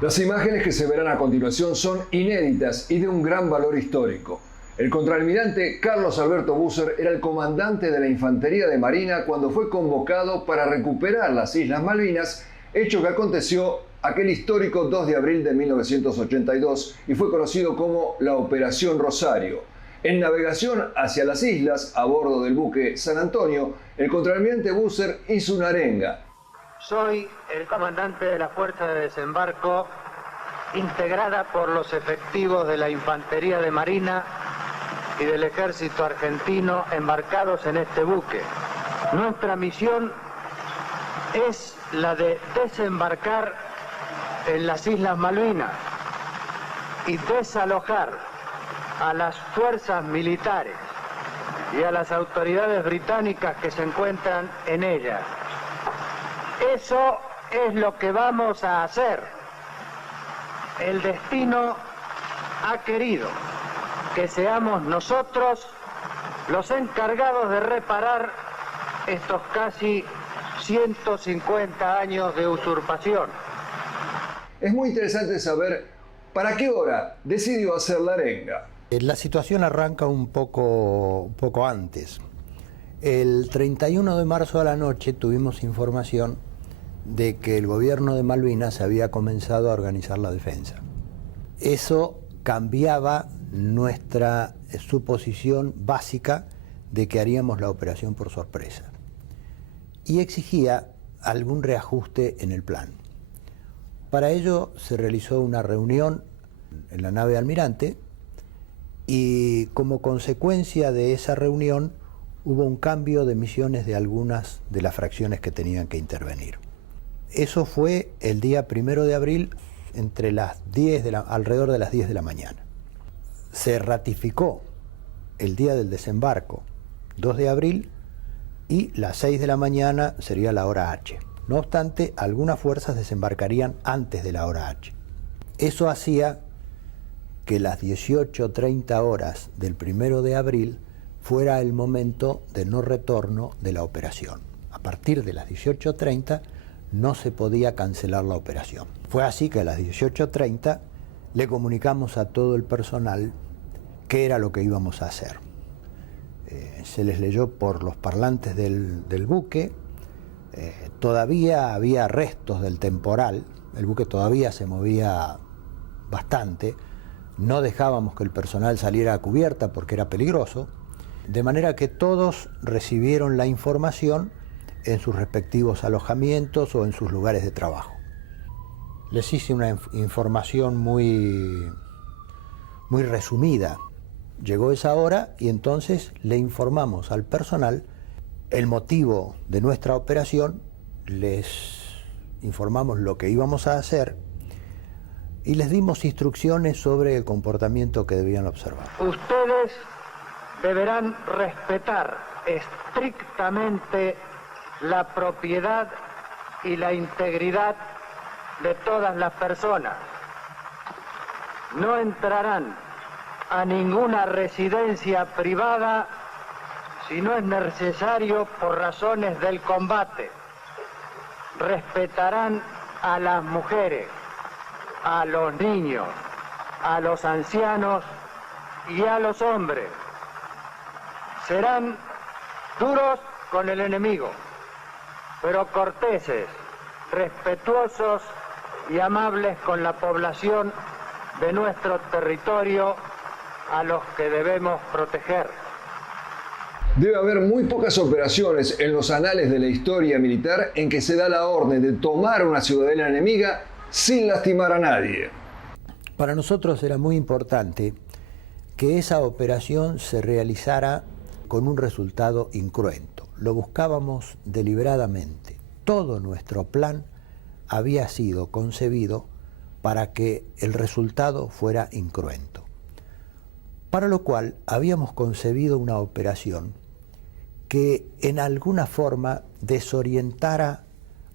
Las imágenes que se verán a continuación son inéditas y de un gran valor histórico. El contraalmirante Carlos Alberto Busser era el comandante de la Infantería de Marina cuando fue convocado para recuperar las Islas Malvinas, hecho que aconteció aquel histórico 2 de abril de 1982 y fue conocido como la Operación Rosario. En navegación hacia las islas, a bordo del buque San Antonio, el contraalmirante Busser hizo una arenga. Soy el comandante de la Fuerza de Desembarco, integrada por los efectivos de la Infantería de Marina y del Ejército Argentino embarcados en este buque. Nuestra misión es la de desembarcar en las Islas Malvinas y desalojar a las fuerzas militares y a las autoridades británicas que se encuentran en ellas. Eso es lo que vamos a hacer. El destino ha querido que seamos nosotros los encargados de reparar estos casi 150 años de usurpación. Es muy interesante saber para qué hora decidió hacer la arenga. La situación arranca un poco antes. El 31 de marzo a la noche tuvimos información de que el gobierno de Malvinas había comenzado a organizar la defensa. Eso cambiaba nuestra suposición básica de que haríamos la operación por sorpresa y exigía algún reajuste en el plan. Para ello se realizó una reunión en la nave Almirante y como consecuencia de esa reunión hubo un cambio de misiones de algunas de las fracciones que tenían que intervenir. Eso fue el día 1 de abril entre alrededor de las 10 de la mañana. Se ratificó el día del desembarco, 2 de abril, y las 6 de la mañana sería la hora H. No obstante, algunas fuerzas desembarcarían antes de la hora H. Eso hacía que las 18:30 horas del 1 de abril fuera el momento de no retorno de la operación. A partir de las 18:30 no se podía cancelar la operación. Fue así que a las 18:30 le comunicamos a todo el personal qué era lo que íbamos a hacer. Se les leyó por los parlantes del buque. Todavía había restos del temporal, el buque todavía se movía bastante, no dejábamos que el personal saliera a cubierta porque era peligroso, de manera que todos recibieron la información en sus respectivos alojamientos o en sus lugares de trabajo. Les hice una información muy resumida. Llegó esa hora y entonces le informamos al personal el motivo de nuestra operación, les informamos lo que íbamos a hacer y les dimos instrucciones sobre el comportamiento que debían observar. Ustedes deberán respetar estrictamente la propiedad y la integridad de todas las personas. No entrarán a ninguna residencia privada si no es necesario por razones del combate. Respetarán a las mujeres, a los niños, a los ancianos y a los hombres. Serán duros con el enemigo, pero corteses, respetuosos y amables con la población de nuestro territorio a los que debemos proteger. Debe haber muy pocas operaciones en los anales de la historia militar en que se da la orden de tomar una ciudadela enemiga sin lastimar a nadie. Para nosotros era muy importante que esa operación se realizara con un resultado incruento. Lo buscábamos deliberadamente. Todo nuestro plan había sido concebido para que el resultado fuera incruento. Para lo cual habíamos concebido una operación que en alguna forma desorientara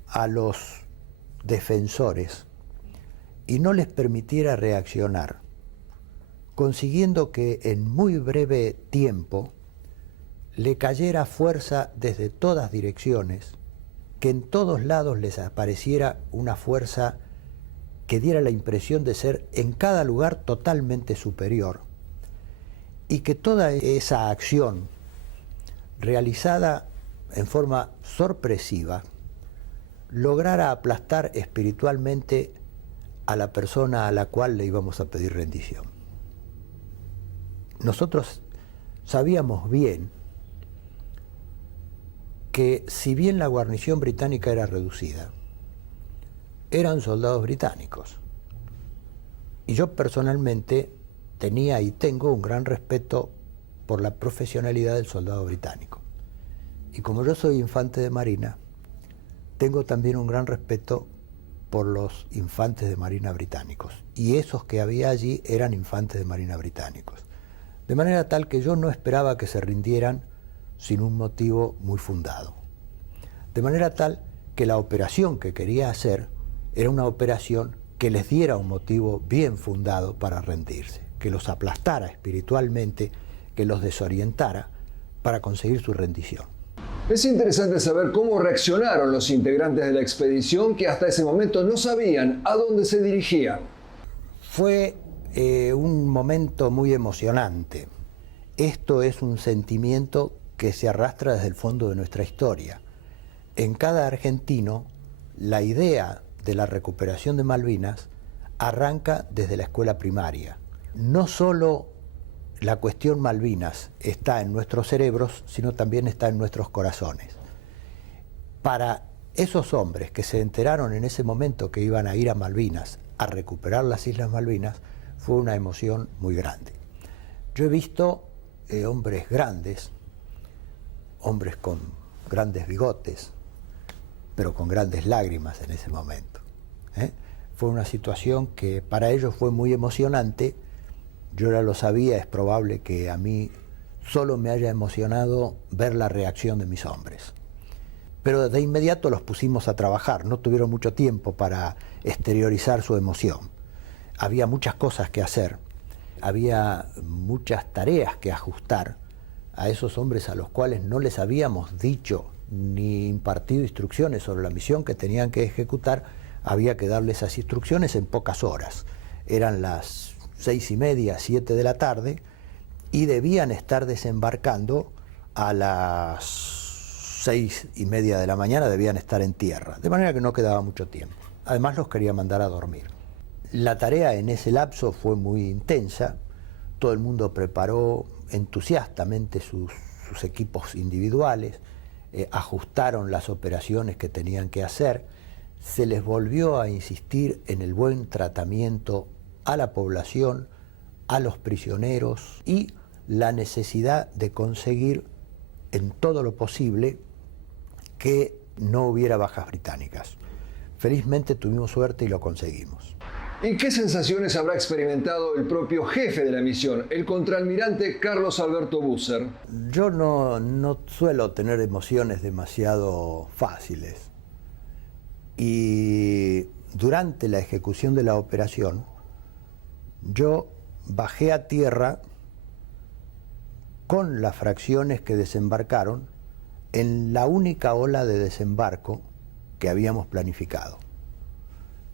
a los defensores y no les permitiera reaccionar, consiguiendo que en muy breve tiempo le cayera fuerza desde todas direcciones, que en todos lados les apareciera una fuerza que diera la impresión de ser en cada lugar totalmente superior, y que toda esa acción realizada en forma sorpresiva lograra aplastar espiritualmente a la persona a la cual le íbamos a pedir rendición. Nosotros sabíamos bien que si bien la guarnición británica era reducida, eran soldados británicos. Y yo personalmente tenía y tengo un gran respeto por la profesionalidad del soldado británico. Y como yo soy infante de marina, tengo también un gran respeto por los infantes de marina británicos. Y esos que había allí eran infantes de marina británicos. De manera tal que yo no esperaba que se rindieran sin un motivo muy fundado. De manera tal que la operación que quería hacer era una operación que les diera un motivo bien fundado para rendirse, que los aplastara espiritualmente, que los desorientara para conseguir su rendición. Es interesante saber cómo reaccionaron los integrantes de la expedición que hasta ese momento no sabían a dónde se dirigían. Fue un momento muy emocionante. Esto es un sentimiento que se arrastra desde el fondo de nuestra historia. En cada argentino, la idea de la recuperación de Malvinas arranca desde la escuela primaria. No solo la cuestión Malvinas está en nuestros cerebros, sino también está en nuestros corazones. Para esos hombres que se enteraron en ese momento que iban a ir a Malvinas, a recuperar las Islas Malvinas, fue una emoción muy grande. Yo he visto hombres grandes, hombres con grandes bigotes, pero con grandes lágrimas en ese momento. Fue una situación que para ellos fue muy emocionante. Yo ya lo sabía, es probable que a mí solo me haya emocionado ver la reacción de mis hombres. Pero de inmediato los pusimos a trabajar, no tuvieron mucho tiempo para exteriorizar su emoción. Había muchas cosas que hacer, había muchas tareas que ajustar a esos hombres a los cuales no les habíamos dicho ni impartido instrucciones sobre la misión que tenían que ejecutar. Había que darles esas instrucciones en pocas horas. Eran las 6:30, 7 de la tarde, y debían estar desembarcando a las 6:30 de la mañana, debían estar en tierra, de manera que no quedaba mucho tiempo. Además los quería mandar a dormir. La tarea en ese lapso fue muy intensa, todo el mundo preparó entusiastamente sus equipos individuales, ajustaron las operaciones que tenían que hacer, se les volvió a insistir en el buen tratamiento a la población, a los prisioneros y la necesidad de conseguir en todo lo posible que no hubiera bajas británicas. Felizmente tuvimos suerte y lo conseguimos. ¿Y qué sensaciones habrá experimentado el propio jefe de la misión, el contraalmirante Carlos Alberto Busser? Yo no suelo tener emociones demasiado fáciles. Y durante la ejecución de la operación, yo bajé a tierra con las fracciones que desembarcaron en la única ola de desembarco que habíamos planificado.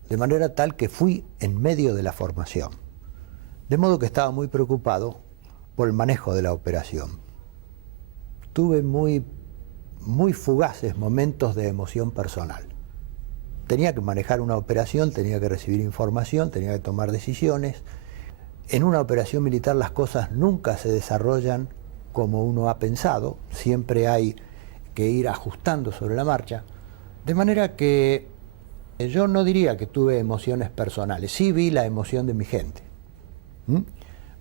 De manera tal que fui en medio de la formación. De modo que estaba muy preocupado por el manejo de la operación. Tuve muy fugaces momentos de emoción personal. Tenía que manejar una operación, tenía que recibir información, tenía que tomar decisiones. En una operación militar las cosas nunca se desarrollan como uno ha pensado, siempre hay que ir ajustando sobre la marcha, de manera que yo no diría que tuve emociones personales, sí vi la emoción de mi gente.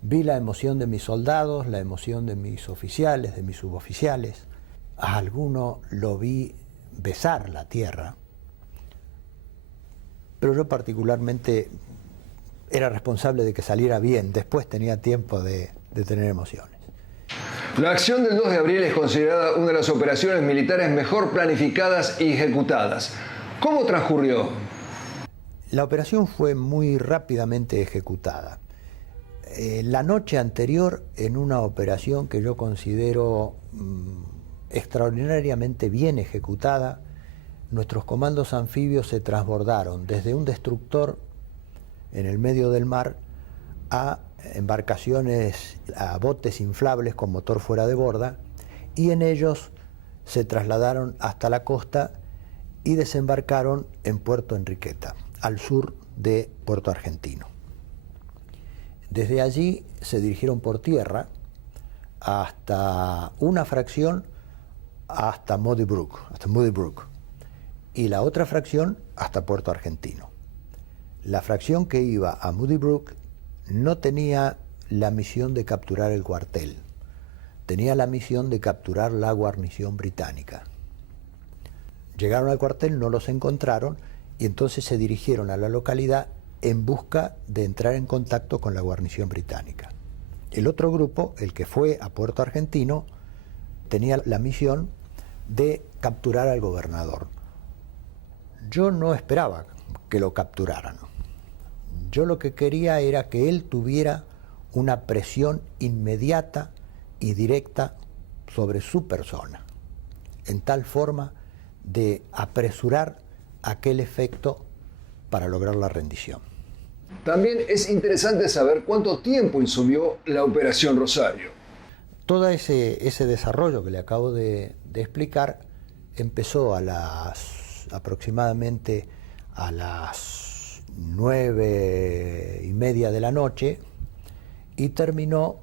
Vi la emoción de mis soldados, la emoción de mis oficiales, de mis suboficiales. A alguno lo vi besar la tierra, pero yo particularmente era responsable de que saliera bien, después tenía tiempo de tener emociones. La acción del 2 de abril es considerada una de las operaciones militares mejor planificadas y ejecutadas. ¿Cómo transcurrió? La operación fue muy rápidamente ejecutada. La noche anterior, en una operación que yo considero extraordinariamente bien ejecutada, nuestros comandos anfibios se transbordaron desde un destructor en el medio del mar a embarcaciones, a botes inflables con motor fuera de borda, y en ellos se trasladaron hasta la costa y desembarcaron en Puerto Enriqueta, al sur de Puerto Argentino. Desde allí se dirigieron por tierra hasta una fracción hasta Muddy Brook, y la otra fracción hasta Puerto Argentino. La fracción que iba a Muddy Brook no tenía la misión de capturar el cuartel, tenía la misión de capturar la guarnición británica. Llegaron al cuartel, no los encontraron y entonces se dirigieron a la localidad en busca de entrar en contacto con la guarnición británica. El otro grupo, el que fue a Puerto Argentino, tenía la misión de capturar al gobernador. Yo no esperaba que lo capturaran. Yo lo que quería era que él tuviera una presión inmediata y directa sobre su persona, en tal forma de apresurar aquel efecto para lograr la rendición. También es interesante saber cuánto tiempo insumió la Operación Rosario. Todo ese desarrollo que le acabo de explicar empezó aproximadamente a las 9:30 de la noche y terminó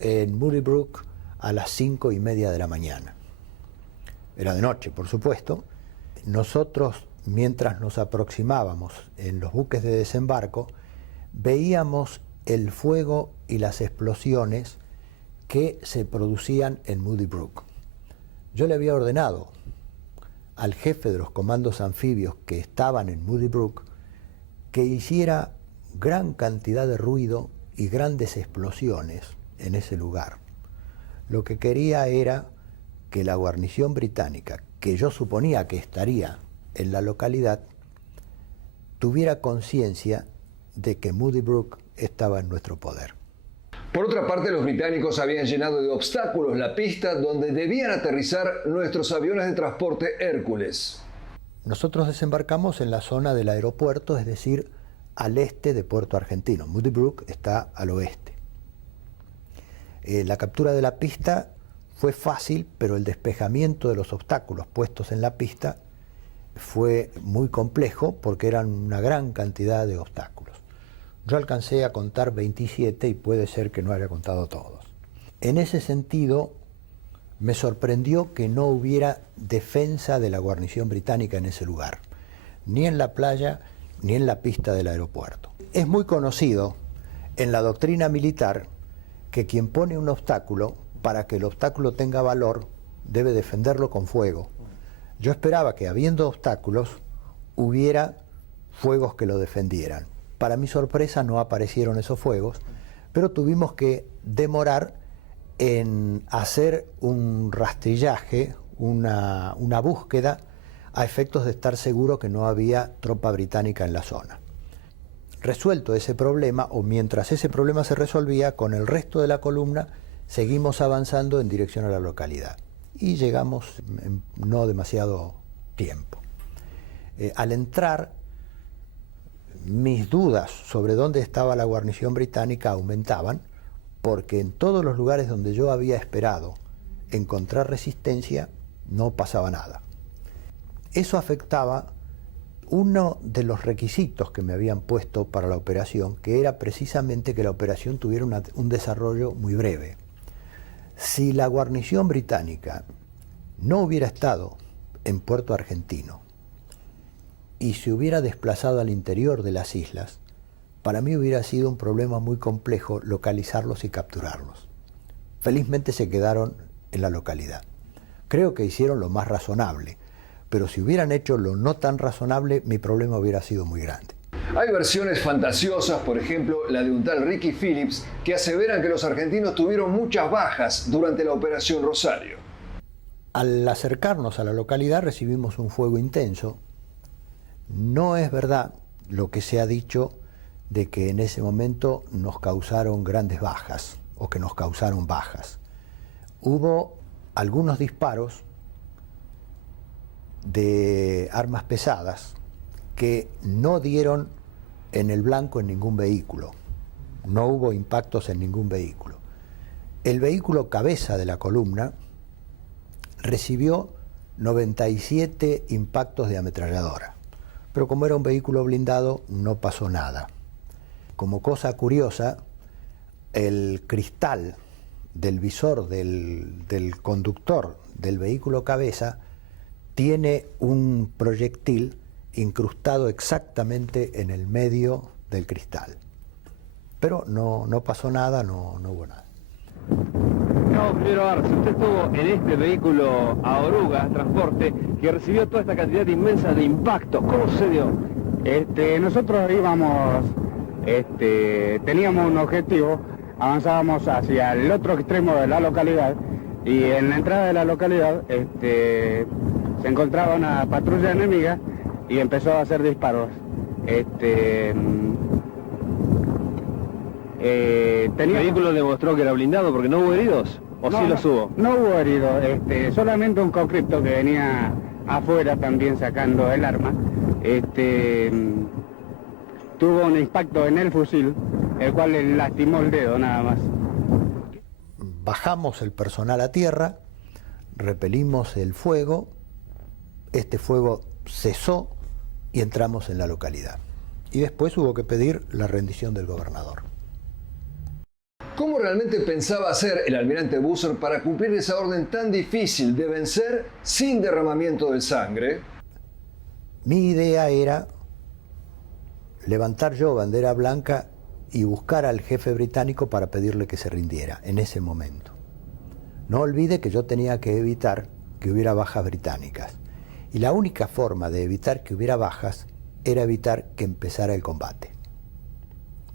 en Muddy Brook a las 5:30 de la mañana. Era de noche, por supuesto. Nosotros, mientras nos aproximábamos en los buques de desembarco, veíamos el fuego y las explosiones que se producían en Muddy Brook. Yo le había ordenado al jefe de los comandos anfibios que estaban en Muddy Brook que hiciera gran cantidad de ruido y grandes explosiones en ese lugar. Lo que quería era que la guarnición británica, que yo suponía que estaría en la localidad, tuviera conciencia de que Muddy Brook estaba en nuestro poder. Por otra parte, los británicos habían llenado de obstáculos la pista donde debían aterrizar nuestros aviones de transporte Hércules. Nosotros desembarcamos en la zona del aeropuerto, es decir, al este de Puerto Argentino. Muddy Brook está al oeste. La captura de la pista fue fácil, pero el despejamiento de los obstáculos puestos en la pista fue muy complejo porque eran una gran cantidad de obstáculos. Yo alcancé a contar 27 y puede ser que no haya contado todos. En ese sentido, me sorprendió que no hubiera defensa de la guarnición británica en ese lugar, ni en la playa ni en la pista del aeropuerto. Es muy conocido en la doctrina militar que quien pone un obstáculo, para que el obstáculo tenga valor, debe defenderlo con fuego. Yo esperaba que, habiendo obstáculos, hubiera fuegos que lo defendieran. Para mi sorpresa no aparecieron esos fuegos, pero tuvimos que demorar en hacer un rastrillaje, una búsqueda, a efectos de estar seguro que no había tropa británica en la zona. Resuelto ese problema, o mientras ese problema se resolvía, con el resto de la columna seguimos avanzando en dirección a la localidad y llegamos en no demasiado tiempo. Al entrar, mis dudas sobre dónde estaba la guarnición británica aumentaban, porque en todos los lugares donde yo había esperado encontrar resistencia no pasaba nada. Eso afectaba uno de los requisitos que me habían puesto para la operación, que era precisamente que la operación tuviera un desarrollo muy breve. Si la guarnición británica no hubiera estado en Puerto Argentino y se hubiera desplazado al interior de las islas, para mí hubiera sido un problema muy complejo localizarlos y capturarlos. Felizmente se quedaron en la localidad. Creo que hicieron lo más razonable, pero si hubieran hecho lo no tan razonable, mi problema hubiera sido muy grande. Hay versiones fantasiosas, por ejemplo, la de un tal Ricky Phillips, que aseveran que los argentinos tuvieron muchas bajas durante la Operación Rosario. Al acercarnos a la localidad recibimos un fuego intenso. No es verdad lo que se ha dicho de que en ese momento nos causaron grandes bajas o que nos causaron bajas. Hubo algunos disparos de armas pesadas que no dieron en el blanco en ningún vehículo. No hubo impactos en ningún vehículo. El vehículo cabeza de la columna recibió 97 impactos de ametralladora, pero como era un vehículo blindado no pasó nada. Como cosa curiosa, el cristal del visor del conductor del vehículo cabeza tiene un proyectil incrustado exactamente en el medio del cristal. Pero no pasó nada, no hubo nada. No, primero, Arce, usted estuvo en este vehículo a oruga, transporte, que recibió toda esta cantidad inmensa de impactos. ¿Cómo sucedió? Nosotros íbamos, teníamos un objetivo, avanzábamos hacia el otro extremo de la localidad y en la entrada de la localidad se encontraba una patrulla enemiga y empezó a hacer disparos. ¿El vehículo demostró que era blindado porque no hubo heridos? ¿O sí los hubo? No hubo heridos, solamente un conscripto que venía afuera también sacando el arma. Tuvo un impacto en el fusil, el cual le lastimó el dedo nada más. Bajamos el personal a tierra, repelimos el fuego, este fuego cesó y entramos en la localidad. Y después hubo que pedir la rendición del gobernador. ¿Cómo realmente pensaba hacer el almirante Busser para cumplir esa orden tan difícil de vencer sin derramamiento de sangre? Mi idea era levantar yo bandera blanca y buscar al jefe británico para pedirle que se rindiera en ese momento. No olvide que yo tenía que evitar que hubiera bajas británicas. Y la única forma de evitar que hubiera bajas era evitar que empezara el combate.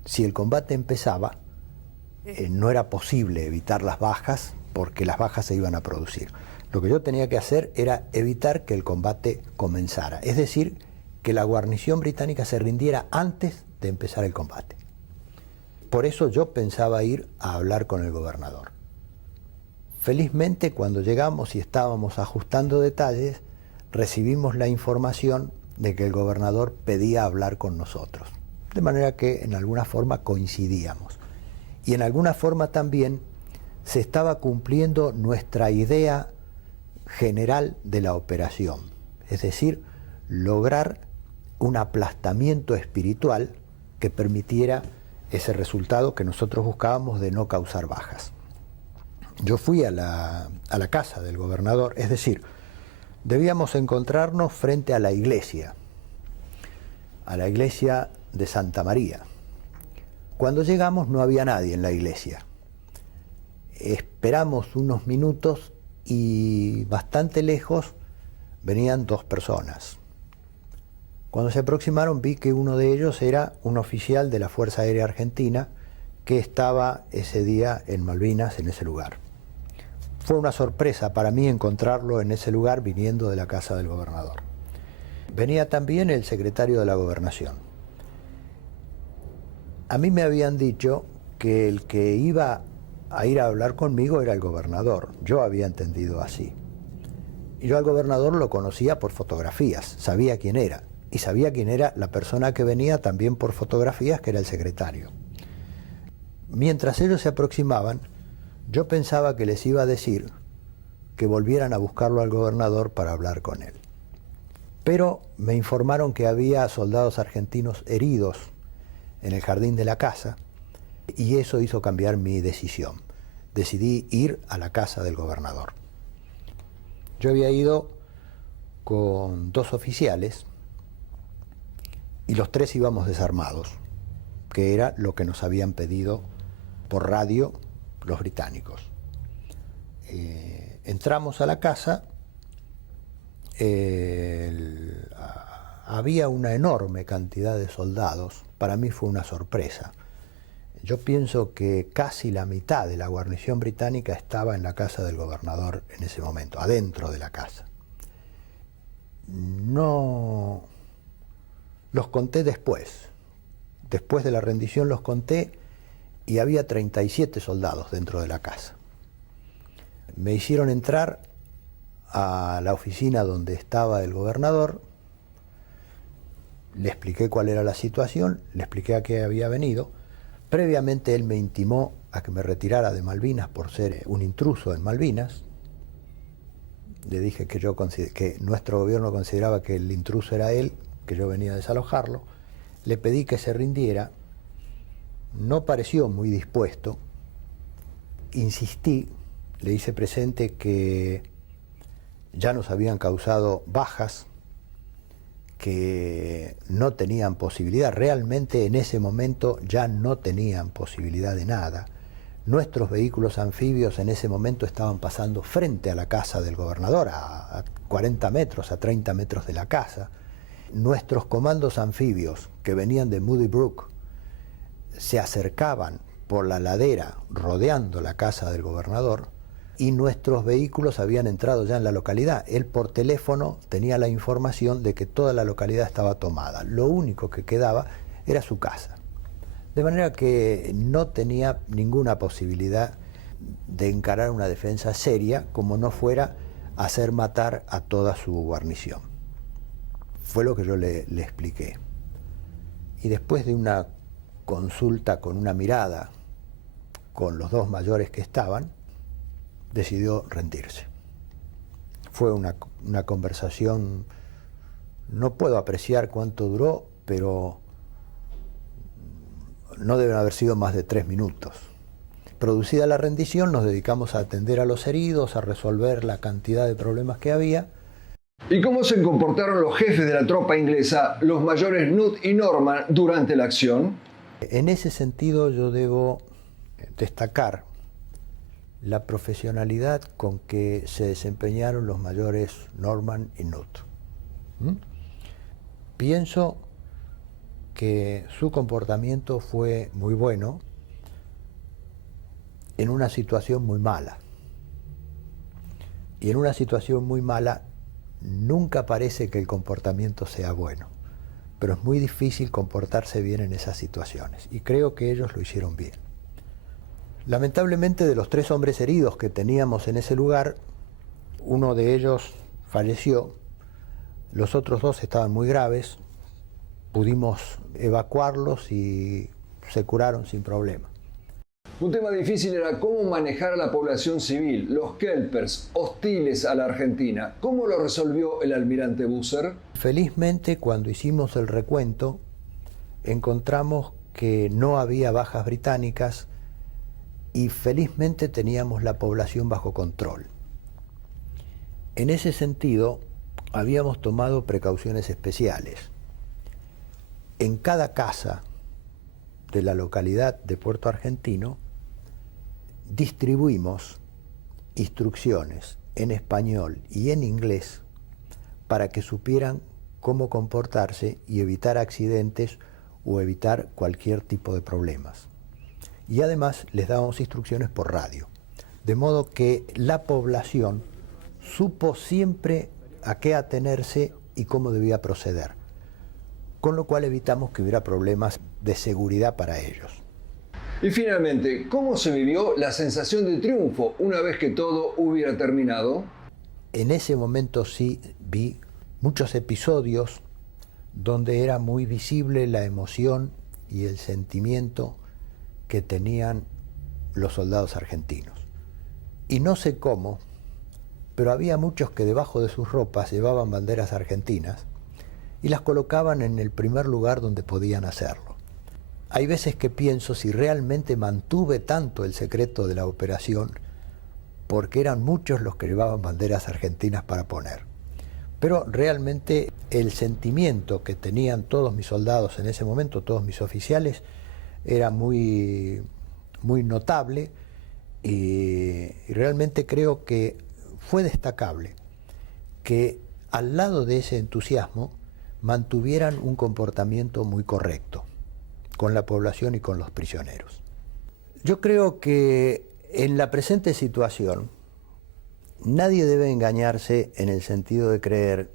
Si el combate empezaba, no era posible evitar las bajas porque las bajas se iban a producir. Lo que yo tenía que hacer era evitar que el combate comenzara, es decir, que la guarnición británica se rindiera antes de empezar el combate. Por eso yo pensaba ir a hablar con el gobernador. Felizmente, cuando llegamos y estábamos ajustando detalles, recibimos la información de que el gobernador pedía hablar con nosotros, de manera que en alguna forma coincidíamos. Y en alguna forma también se estaba cumpliendo nuestra idea general de la operación, es decir, lograr un aplastamiento espiritual que permitiera ese resultado que nosotros buscábamos de no causar bajas. Yo fui a la casa del gobernador, es decir, debíamos encontrarnos frente a la iglesia de Santa María. Cuando llegamos no había nadie en la iglesia. Esperamos unos minutos y bastante lejos venían dos personas. Cuando se aproximaron vi que uno de ellos era un oficial de la Fuerza Aérea Argentina que estaba ese día en Malvinas, en ese lugar. Fue una sorpresa para mí encontrarlo en ese lugar viniendo de la casa del gobernador. Venía también el secretario de la Gobernación. A mí me habían dicho que el que iba a ir a hablar conmigo era el gobernador. Yo había entendido así. Y yo al gobernador lo conocía por fotografías, sabía quién era. Y sabía quién era la persona que venía también por fotografías, que era el secretario. Mientras ellos se aproximaban, yo pensaba que les iba a decir que volvieran a buscarlo al gobernador para hablar con él. Pero me informaron que había soldados argentinos heridos en el jardín de la casa y eso hizo cambiar mi decisión. Decidí ir a la casa del gobernador. Yo había ido con dos oficiales y los tres íbamos desarmados, que era lo que nos habían pedido por radio los británicos. Entramos a la casa, había una enorme cantidad de soldados, para mí fue una sorpresa. Yo pienso que casi la mitad de la guarnición británica estaba en la casa del gobernador en ese momento, adentro de la casa. No los conté después de la rendición los conté y había 37 soldados dentro de la casa. Me hicieron entrar a la oficina donde estaba el gobernador le expliqué cuál era la situación, le expliqué a qué había venido. Previamente él me intimó a que me retirara de Malvinas por ser un intruso en Malvinas. Le dije que nuestro gobierno consideraba que el intruso era él, que yo venía a desalojarlo. Le pedí que se rindiera. No pareció muy dispuesto. Insistí, le hice presente que ya nos habían causado bajas, que no tenían posibilidad, realmente en ese momento ya no tenían posibilidad de nada. Nuestros vehículos anfibios en ese momento estaban pasando frente a la casa del gobernador, a 40 metros, a 30 metros de la casa. Nuestros comandos anfibios que venían de Moody Brook se acercaban por la ladera rodeando la casa del gobernador y nuestros vehículos habían entrado ya en la localidad. Él por teléfono tenía la información de que toda la localidad estaba tomada. Lo único que quedaba era su casa. De manera que no tenía ninguna posibilidad de encarar una defensa seria como no fuera hacer matar a toda su guarnición. Fue lo que yo le expliqué. Y después de una consulta con una mirada con los dos mayores que estaban, decidió rendirse. Fue una conversación, no puedo apreciar cuánto duró, pero no deben haber sido más de 3 minutos. Producida la rendición, nos dedicamos a atender a los heridos, a resolver la cantidad de problemas que había. ¿Y cómo se comportaron los jefes de la tropa inglesa, los mayores Knut y Norman, durante la acción? En ese sentido yo debo destacar la profesionalidad con que se desempeñaron los mayores Norman y Knut. Pienso que su comportamiento fue muy bueno en una situación muy mala. Y en una situación muy mala nunca parece que el comportamiento sea bueno, pero es muy difícil comportarse bien en esas situaciones, y creo que ellos lo hicieron bien. Lamentablemente, de los 3 hombres heridos que teníamos en ese lugar, uno de ellos falleció, los otros 2 estaban muy graves, pudimos evacuarlos y se curaron sin problema. Un tema difícil era cómo manejar a la población civil, los kelpers, hostiles a la Argentina. ¿Cómo lo resolvió el almirante Busser? Felizmente, cuando hicimos el recuento, encontramos que no había bajas británicas y felizmente teníamos la población bajo control. En ese sentido, habíamos tomado precauciones especiales. En cada casa de la localidad de Puerto Argentino distribuimos instrucciones en español y en inglés para que supieran cómo comportarse y evitar accidentes o evitar cualquier tipo de problemas. Y además les dábamos instrucciones por radio, de modo que la población supo siempre a qué atenerse y cómo debía proceder, con lo cual evitamos que hubiera problemas de seguridad para ellos. Y finalmente, ¿cómo se vivió la sensación de triunfo una vez que todo hubiera terminado? En ese momento sí vi muchos episodios donde era muy visible la emoción y el sentimiento que tenían los soldados argentinos. Y no sé cómo, pero había muchos que debajo de sus ropas llevaban banderas argentinas y las colocaban en el primer lugar donde podían hacerlo. Hay veces que pienso si realmente mantuve tanto el secreto de la operación, porque eran muchos los que llevaban banderas argentinas para poner. Pero realmente el sentimiento que tenían todos mis soldados en ese momento, todos mis oficiales, era muy notable y realmente creo que fue destacable que al lado de ese entusiasmo mantuvieran un comportamiento muy correcto con la población y con los prisioneros. Yo creo que en la presente situación nadie debe engañarse en el sentido de creer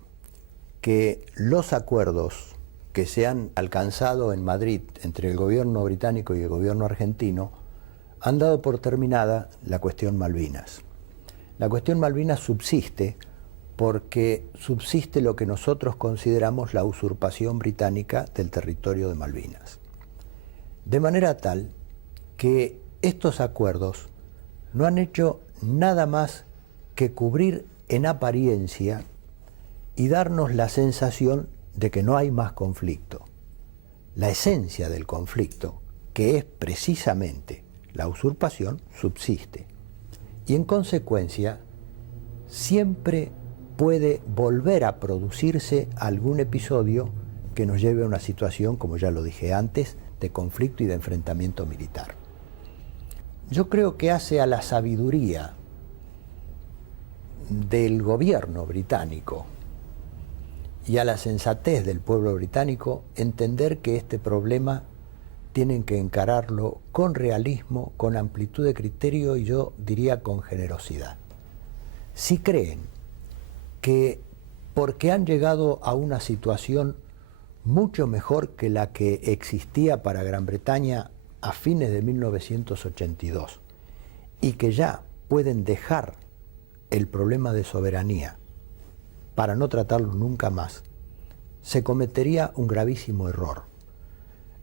que los acuerdos que se han alcanzado en Madrid entre el gobierno británico y el gobierno argentino han dado por terminada la cuestión Malvinas. La cuestión Malvinas subsiste porque subsiste lo que nosotros consideramos la usurpación británica del territorio de Malvinas. De manera tal que estos acuerdos no han hecho nada más que cubrir en apariencia y darnos la sensación de que no hay más conflicto. La esencia del conflicto, que es precisamente la usurpación, subsiste. Y en consecuencia, siempre puede volver a producirse algún episodio que nos lleve a una situación, como ya lo dije antes, de conflicto y de enfrentamiento militar. Yo creo que hace a la sabiduría del gobierno británico y a la sensatez del pueblo británico entender que este problema tienen que encararlo con realismo, con amplitud de criterio y yo diría con generosidad. Si creen que porque han llegado a una situación mucho mejor que la que existía para Gran Bretaña a fines de 1982 y que ya pueden dejar el problema de soberanía para no tratarlo nunca más, se cometería un gravísimo error.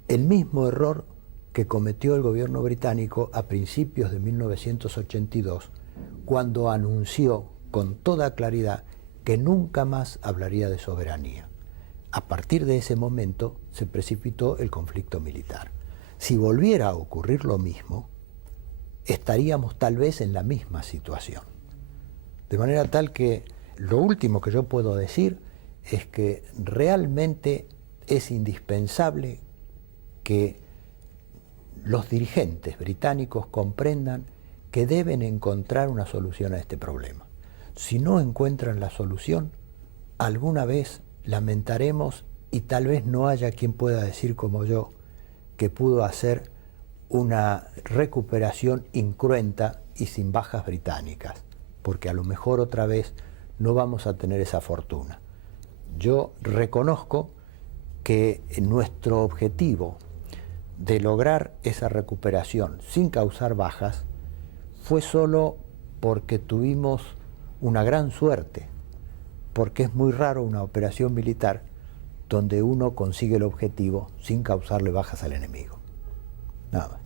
El mismo error que cometió el gobierno británico a principios de 1982, cuando anunció con toda claridad que nunca más hablaría de soberanía. A partir de ese momento se precipitó el conflicto militar. Si volviera a ocurrir lo mismo, estaríamos tal vez en la misma situación. De manera tal que lo último que yo puedo decir es que realmente es indispensable que los dirigentes británicos comprendan que deben encontrar una solución a este problema. Si no encuentran la solución, alguna vez lamentaremos y tal vez no haya quien pueda decir como yo que pudo hacer una recuperación incruenta y sin bajas británicas, porque a lo mejor otra vez no vamos a tener esa fortuna. Yo reconozco que nuestro objetivo de lograr esa recuperación sin causar bajas fue solo porque tuvimos una gran suerte, porque es muy raro una operación militar donde uno consigue el objetivo sin causarle bajas al enemigo. Nada más.